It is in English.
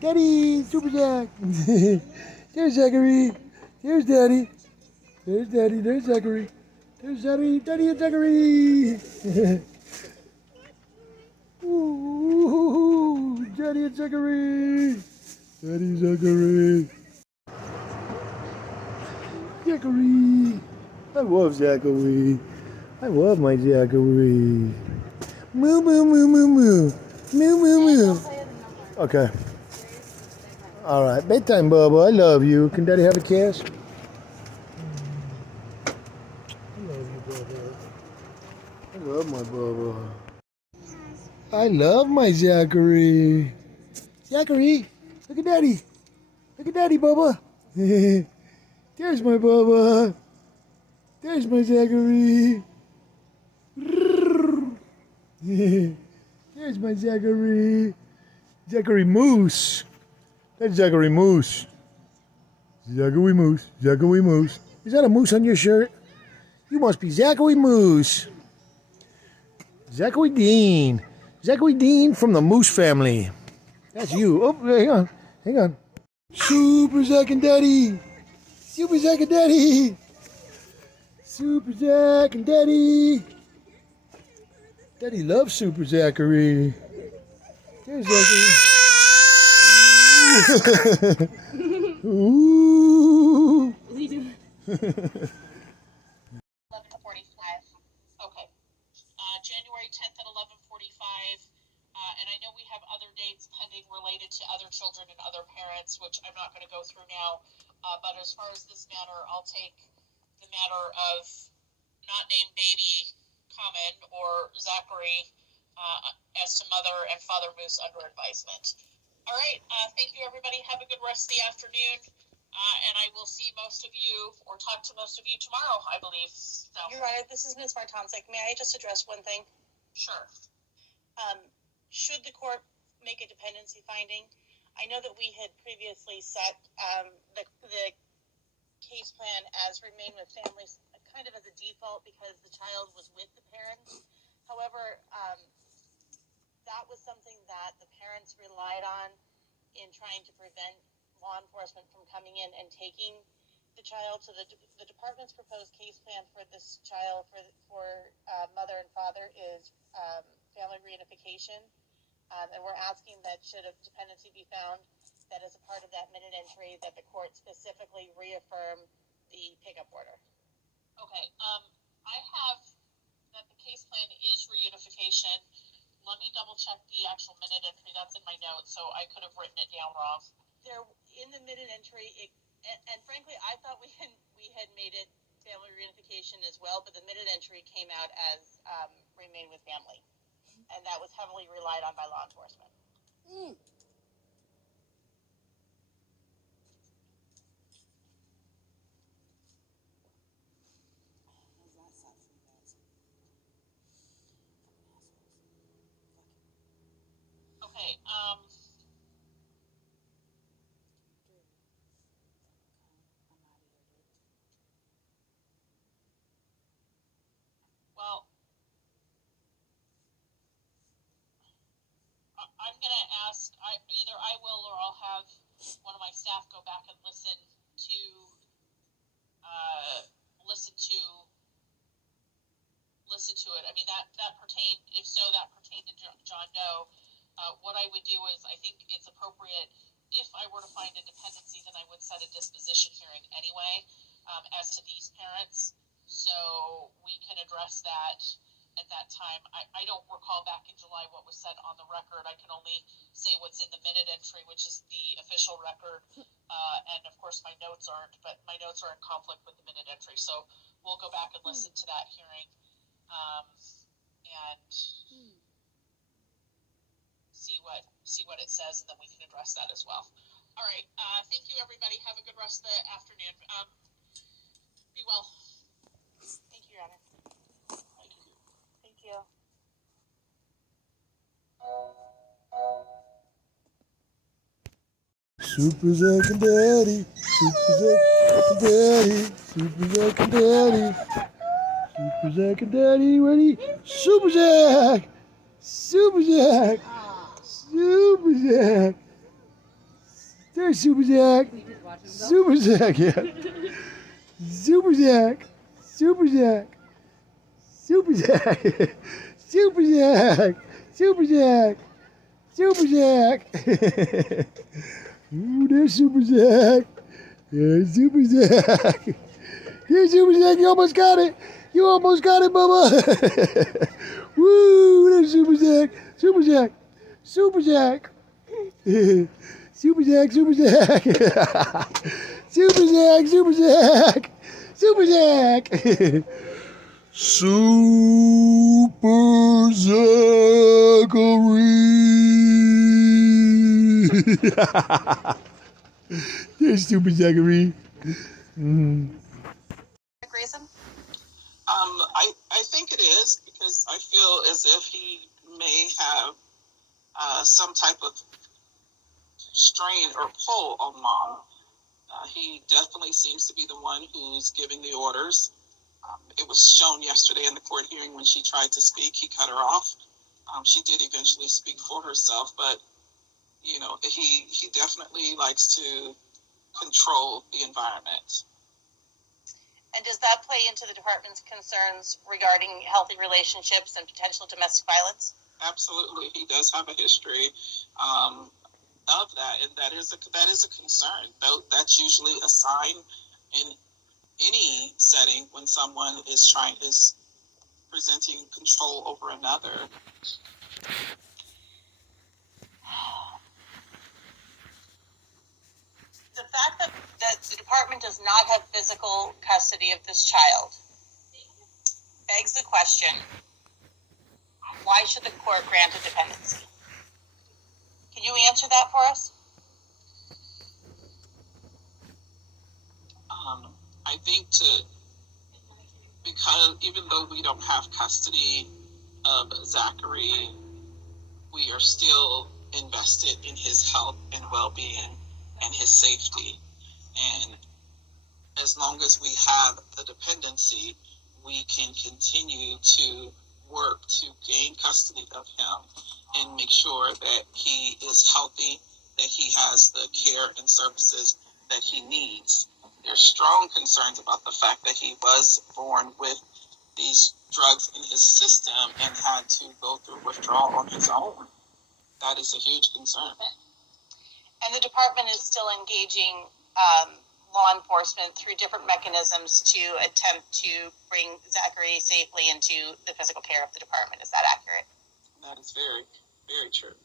Daddy, Super Jack. There's Zachary. There's Daddy. There's Daddy. There's Zachary. There's Daddy. Daddy and Zachary. Ooh, Daddy and Zachary. Daddy, Zachary. Zachary. I love Zachary. I love my Zachary. Moo, moo, moo, moo, moo. Moo, moo, moo. Okay. All right. Bedtime, Bubba. I love you. Can Daddy have a kiss? I love you, Bubba. I love my Bubba. I love my Zachary. Zachary, look at Daddy. Look at Daddy, Bubba. There's my Bubba. There's my Zachary. There's my Zachary. Zachary Moose. That's Zachary Moose. Zachary Moose. Zachary Moose. Is that a moose on your shirt? You must be Zachary Moose. Zachary Dean. Zachary Dean from the Moose family. That's you. Oh, hang on. Hang on. Super Zach and Daddy. Super Zach and Daddy. Super Zach and Daddy. Daddy loves Super Zachary. There's Zachary. Ooh. What are you doing? 11:45. Okay. January 10th at 11:45. And I know we have other dates pending related to other children and other parents, which I'm not going to go through now. But as far as this matter, I'll take the matter of not named baby Common or Zachary as to Mother and Father Moose under advisement. All right. Thank you, everybody. Have a good rest of the afternoon. And I will see most of you or talk to most of you tomorrow, I believe. So. Your Honor, this is Ms. Martonsek. May I just address one thing? Sure. Should the court make a dependency finding? I know that we had previously set the case plan as remain with families kind of as a default because the child was with the parents. However, that was something that the parents relied on in trying to prevent law enforcement from coming in and taking the child. So the department's proposed case plan for this child for mother and father is family reunification. And we're asking that should a dependency be found, that as a part of that minute entry, that the court specifically reaffirm the pickup order. Okay. I have that the case plan is reunification. Let me double check the actual minute entry. That's in my notes, so I could have written it down wrong. There, in the minute entry, and frankly, I thought we had made it family reunification as well, but the minute entry came out as remain with family. And that was heavily relied on by law enforcement. Okay. Well, I'm going to ask, either I will or I'll have one of my staff go back and listen to it. I mean, that pertained, if so, that pertained to John Doe. What I would do is, I think it's appropriate, if I were to find a dependency, then I would set a disposition hearing anyway, as to these parents, so we can address that at that time. I don't recall back in July what was said on the record. I can only say what's in the minute entry, which is the official record, and of course my notes aren't, but my notes are in conflict with the minute entry, so we'll go back and listen to that hearing, and see what it says, and then we can address that as well. All right, thank you, everybody. Have a good rest of the afternoon. Be well. Thank you, Your Honor. Thank you. Thank you. Super Zach and Daddy. Super Zach and Daddy. Super Zach and Daddy. Super Zach and Daddy. Ready? Super Zach. Super Zach. Super Zach. There's Super Zach. Super Zach, yeah. Super Zach. Super Zach. Super Zach. Super Zach. Super Zach. Super Zach. Ooh, there's Super Zach. There's Super Zach. Here's Super Zach. You almost got it. You almost got it, Bubba. Woo, there's Super Zach. Super Zach. Super Zach. Super Zach. Super Zach. Super Zach. Super Zach. Super Zach. Super Zachary. There's Super Zachary. Mm-hmm. Reason? I think it is because I feel as if he may have some type of strain or pull on Mom. He definitely seems to be the one who's giving the orders. It was shown yesterday in the court hearing when she tried to speak, he cut her off. She did eventually speak for herself, but you know, he definitely likes to control the environment. And does that play into the department's concerns regarding healthy relationships and potential domestic violence? Absolutely, he does have a history of that, and that is a concern. Though that's usually a sign in any setting when someone is presenting control over another. The fact that the department does not have physical custody of this child begs the question, why should the court grant a dependency? Can you answer that for us? I think because even though we don't have custody of Zachary, we are still invested in his health and well-being and his safety. And as long as we have the dependency, we can continue to work to gain custody of him and make sure that he is healthy, that he has the care and services that he needs. There's strong concerns about the fact that he was born with these drugs in his system and had to go through withdrawal on his own. That is a huge concern. And the department is still engaging law enforcement through different mechanisms to attempt to bring Zachary safely into the physical care of the department. Is that accurate? That is very, very true.